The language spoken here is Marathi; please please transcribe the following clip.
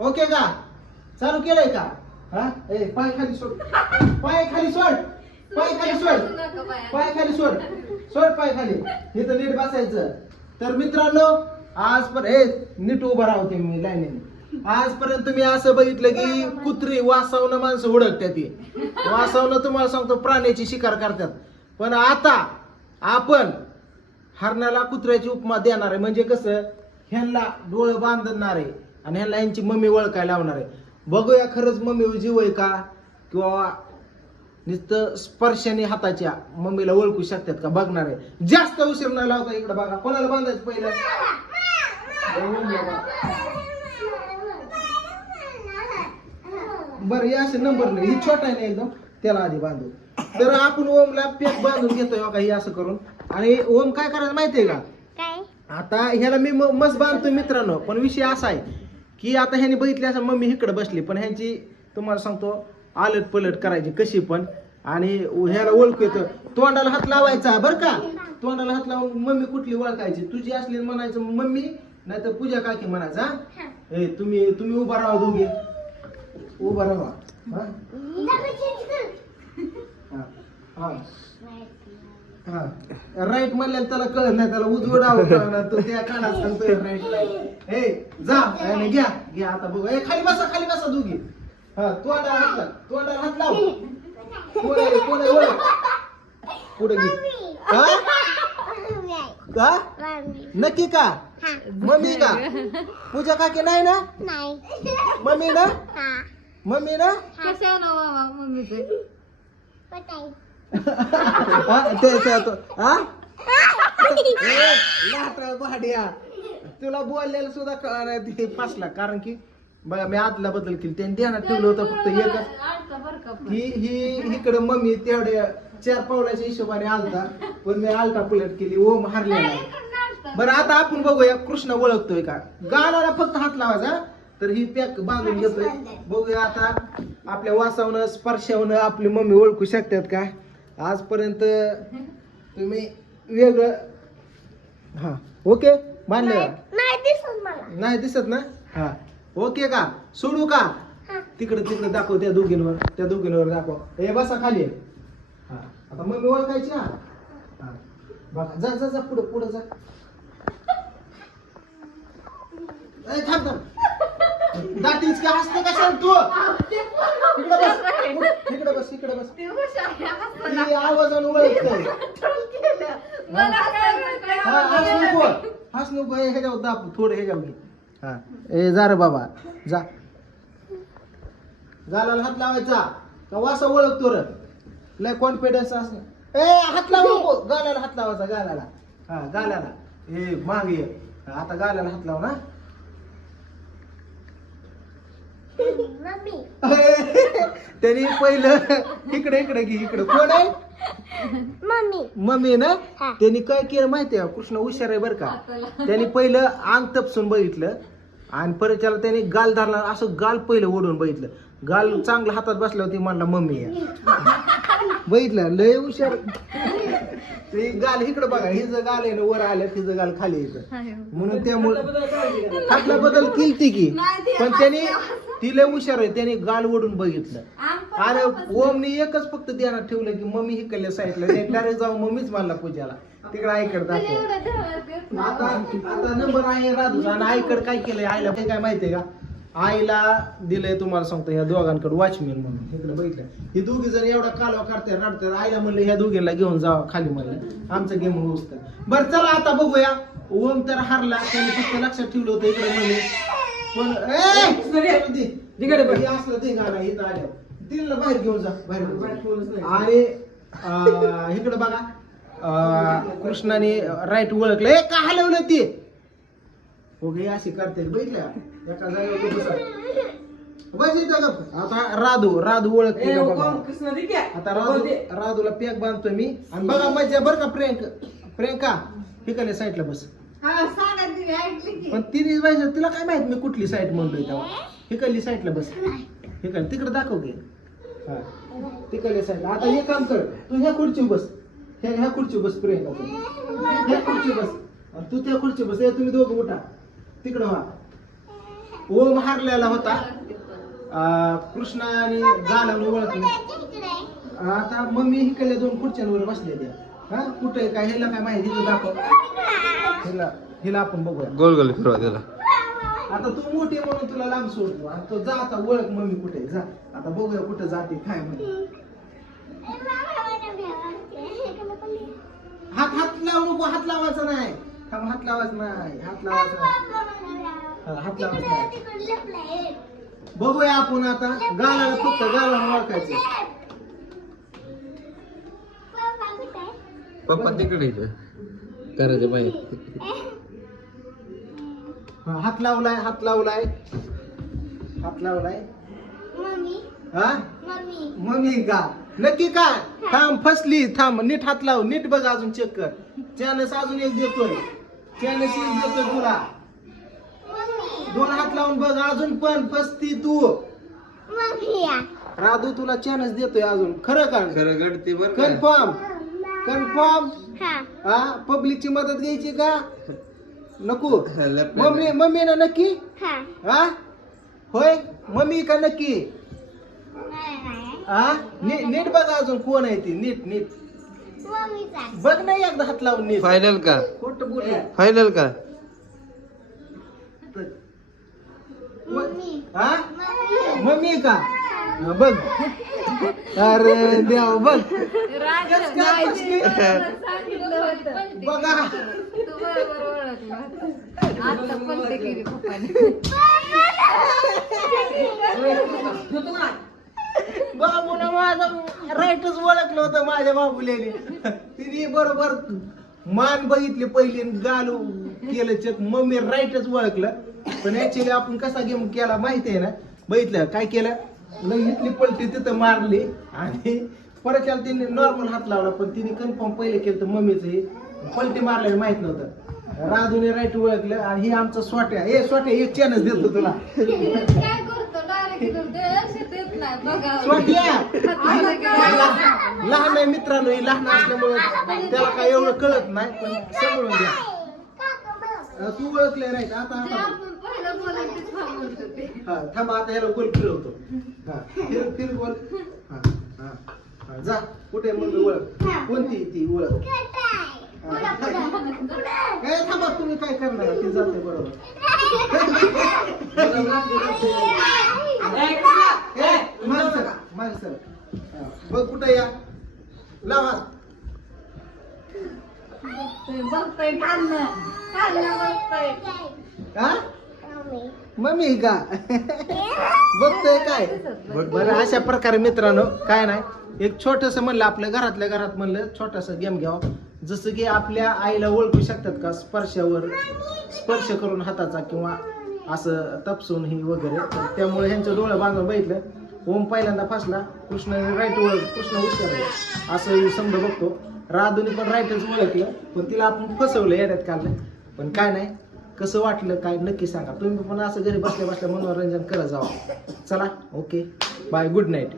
ओके का? चालू केलंय का? हा? ए पाय खाली सोड. पाय खाली सोड. पाय खाली सोड. पाय खाली सोड. सोड पाय खाली. इथं नीट बसायचं. तर मित्रांनो आज पर हे नीट उभं राहते मी लाईनीने आजपर्यंत मी असं बघितलं की कुत्री वासावनं माणसं ओळखतात ती. वासावनं तुम्हाला सांगतो प्राण्याची शिकार करतात. पण आता आपण हरणाला कुत्र्याची उपमा देणार आहे. म्हणजे कसं? ह्यांना डोळं बांधणार आहे. आणि ह्यांना यांची मम्मी ओळखायला लावणार आहे. बघूया खरंच मम्मी जीव आहे का? किंवा नुसतं स्पर्शाने हाताच्या मम्मीला ओळखू शकतात का? बघणार आहे. जास्त उशीर न लावता इकडे बघा. कोणाला बांधायचं पहिलं? बरं हे असे नंबर नाही ही छोटा आहे ना एकदम? त्याला आधी बांधू. तर आपण ओमला पेक बांधून घेतोय बघा ही असं करून. आणि ओम काय करायचं माहितीये का? आता ह्याला मी म- मस्त बांधतोय मित्रांनो. पण विषय असा आहे. की आता ह्याने बघितली असं मम्मी इकडे बसली पण ह्यांची तुम्हाला सांगतो आलट पलट करायची कशी पण. आणि ह्याला ओळखू येतं. तोंडाला हात लावायचा बरं का? तोंडाला हात लावून मम्मी कुठली ओळखायची? तुझी असली म्हणायचं मम्मी नाही तर पूजा काकी म्हणायचा हा? ए तुम्ही तुम्ही उभा राहा दोघे. उभा राहा. हा? हा. राईट म्हणल्याला त्याला कळत नाही त्याला तो त्या कानात सांगतोय राईट ए जा आणि घ्या घ्या आता बघू. ए खाली बसा खाली बसा दोघी. हा तोंडाला हात लाव तोंडाला हात लाव. कोण आहे कोण आहे ओळख. पुढे घे. हा? का? नक्की का? मम्मी का? पूजा काकी नाही ना? नाही. मम्मी ना? हा. मम्मी ना? कशा ना बाबा मम्मीचे? हा हा? भाड्या. तुला बोललेलं सुद्धा कळणार ते फसला. कारण की बघा मी आदला बदल केली त्यांनी ध्यानात ठेवलं होतं फक्त एकच. आलता बरं का पण. ही ही इकडे मम्मी तेवढ्या चार पावलाच्या हिशोबाने आलता पण मी आलटा पलट केली ओम हारलेला. आलता. बरं आता आपण बघूया कृष्ण ओळखतोय का? गालाला फक्त हात लावायचा तर ही पॅक बांधून घेतोय. बघूया आता आपल्या वासावनं स्पर्शावनं आपली मम्मी ओळखू शकतात का? आजपर्यंत तुम्ही वेगळं हा ओके? मानलं का? नाही दिसत ना? हा. ओके का? सोडू का? हा. तिकडे तिकडे दाखव त्या दोघींवर. त्या दोघींवर दाखव. हे बसा खाली. हा. आता मम्मी ओळखायची ना? हा. बघा जा जा जा पुढे पुढे जा. ए, थांब थांब. दाटीच की हसते कशाला तू? इकडे बस इकडे बस इकडे बस. ते हुशार आहे, हसलं ती आवाजानं ओळखतोय. कंट्रोल केलं. मला काय माहिती? हा हस नको हस नको हे ह्याच्यावर दाब थोडं ह्याच्यावर घे. हा. ए जा रे बाबा. जा. गालाला हात लावायचा. का वासा ओळखतो रे? लय कॉन्फिडन्स असं. ए हात लावू नको गालाला हात लावायचा गालाला. हा गालाला. ए मागे ये. हा, आता गालाला हात लाव ना मम्मी त्यांनी पहिलं इकडे इकडे घे इकडे. कोण आहे? मम्मी. मम्मी ना? हा. त्यांनी काय केलं माहितीये का? कृष्ण हुशार आहे बरं का? त्यांनी पहिलं अंग तपसून बघितलं आणि परत त्याला त्यांनी गाल धरला असं गाल पहिलं ओढून बघितलं. गाल चांगला हातात बसला होती म्हणला मम्मी आहे. बघितलं? लय हुशार. ते गाल इकडे बघा हिचं गाल आहे ना वर आलं तिचं गाल खाली येतं म्हणून त्यामुळे हातला बदल केलती की. पण त्यांनी ती लय हुशार आहे त्यांनी गाल ओढून बघितलं. अरे ओमनी एकच फक्त ध्यानात ठेवलं की मम्मी हिकडल्या साईडला डायरेक्ट जाऊन मम्मीच मानला पूजाला. तिकडे आईकडे तुला दाखव. आता आता नंबर आहे राजूचा आणि आईकडे काय केलंय? आईला काय माहितीये का? आईला दिलंय तुम्हाला सांगतो ह्या दोघांकडे वॉचमॅन म्हणून. इकडे बघितलं. ही दोघी जण एवढा कालवा करते रडतात आईला म्हणलं ह्या दोघींना घेऊन जावा खाली म्हणलं. आमचं गेम होऊस बरं चला आता बघूया. ओम तर हारला त्याने फक्त लक्षात ठेवलं होतं इकडे म्हणजे पण ए, चल दे. असलं ते गाणं इथं आल्यावर. तिला बाहेर घेऊन जा बाहेर घेऊन जा. आणि इकडे बघा कृष्णाने राईट ओळखलं. ए का हलवलं ते? ओके अशी करते बघितल्या? एका जागेवर तू बसा. बस इथं गप. आता राधू राधू ओळखते. आता राधू राधूला पॅक बांधतोय मी. आणि बघा मजा बरं का प्रियंका प्रियंका हिकडल्या साईडला बस. हा पण तिने पाहिजे तिला काय माहीत मी कुठली साईड म्हणलोय तेव्हा? हिकडली साईडला बस. हिकड तिकडे दाखव घे हा. तिकडल्या साईडला आता हे काम कर. तू ह्या खुर्ची बस. ह्या ह्या खुर्ची बस प्रियंका तू ह्या खुर्ची बस. आणि तू त्या खुर्ची बस. हे तुम्ही दोघं उठा. तिकडं व्हा. ओम हारलेला होता. कृष्णा आणि गालाला ओळखलं. आता मम्मी इकडल्या दोन खुर्च्यांवर बसले त्या. हा? कुठे काय? ह्याला काय माहिती? तू दाखव. हिला हिला आपण बघूया. गोल गोल फिरवा त्याला. आता तू मोठी आहे म्हणून तुला लांब सोडतो आणि तो जा आता ओळख मम्मी कुठे आहे, जा. आता बघूया कुठे जाते काय म्हणे हात हात लावू नको हात लावायचा नाही. थांब हात लावायचा नाही हात लावायचा नाही. हा, हात लावायचा नाही. बघूया आपण आता गालाला फक्त गालाला ओळखायचं. पप्पा तिकडे इथे. करायचं बाहेर. हा, हात लावलाय हात लावलाय. हात लावलाय. मम्मी. हा? मम्मी. मम्मी का? नक्की काय थांब फसली. थांब नीट हात लाव. नीट बघ अजून चेक कर. चॅनस अजून एक देतोय. चॅनस एक देतोय तुला. मम्मी. दोन हात लावून बघ अजून पण. फसती तू. मम्मी राधू तुला चॅनस देतोय अजून. खरं का? खरं गडती बर का. कन्फर्म कन्फर्म हा. हा? पब्लिकची मदत घ्यायची का? नको. मम्मी. मम्मी ना नक्की? हा. हा? होय? मम्मी का नक्की? हा? नी- नीट बघा अजून कोण आहे ती. नीट नीट. मम्मीचा. बघ नाही एकदा हात लावून नीट. फायनल का? खोट बोल फायनल का? मम्मी. हा? का? बघ. अरे देवा बघ. माझं राईटच ओळखलं होतं माझ्या बाबुल्याने. तिने बरोबर मान बघितली पहिली गालू केलं चेक. मम्मी राईटच ओळखलं. पण ऍक्च्युली आपण कसा गेम केला माहिती आहे ना? बघितलं? काय केलं? लई इथली पलटी तिथं मारली आणि परत त्याला तिने नॉर्मल हात लावला पण तिने कन्फर्म पहिले केलं तर मम्मीचं हे. पलटी मारल्याने माहीत नव्हतं. राजूने राईट ओळखलं आणि हे आमचं स्वाट्या. हे स्वाट्या हे चॅनल देतो तुला. लहान आहे मित्रांनो लहान असल्यामुळे त्याला काय एवढं कळत नाही पण समजून घ्या. अं, तू ओळखले नाही का? आता जे आता आपण पहिलं बोलायचं तेच थांबवत होते. हा थांबा आता ह्याला गोल फिरवतो. हा फिर फिर गोल हा हा हा जा. कुठे म्हणलं ओळख. कोणती ती? ओळख. हा. काय थांबा तुम्ही काय करणार? ती जाते बरोबर. ए, मागे मागे. हा, बघ कुठे या. लावा. बघतोय हा? मम्मी का? बघतोय काय? बरं अशा प्रकारे मित्रांनो काय नाही. एक छोटस म्हणलं आपल्या घरातल्या घरात म्हणलं छोटस गेम घ्यावं. जसं की आपल्या आईला ओळखू शकतात का? स्पर्शावर स्पर्श करून हाताचा किंवा असं तपसून ही वगैरे. तर त्यामुळे ह्यांचं डोळं बांधून बघितलं. ओम पहिल्यांदा फसला. कृष्ण राईट ओळख कृष्ण हुशार असं समजा बघतो. राधूने पण राईटच ओळखलं पण तिला आपण फसवलं येण्यात काढलं. पण काय नाही कसं वाटलं काय नक्की सांगा. तुम्ही पण असं घरी बसल्या बसल्या मनोरंजन करत जावा. चला ओके बाय गुड नाईट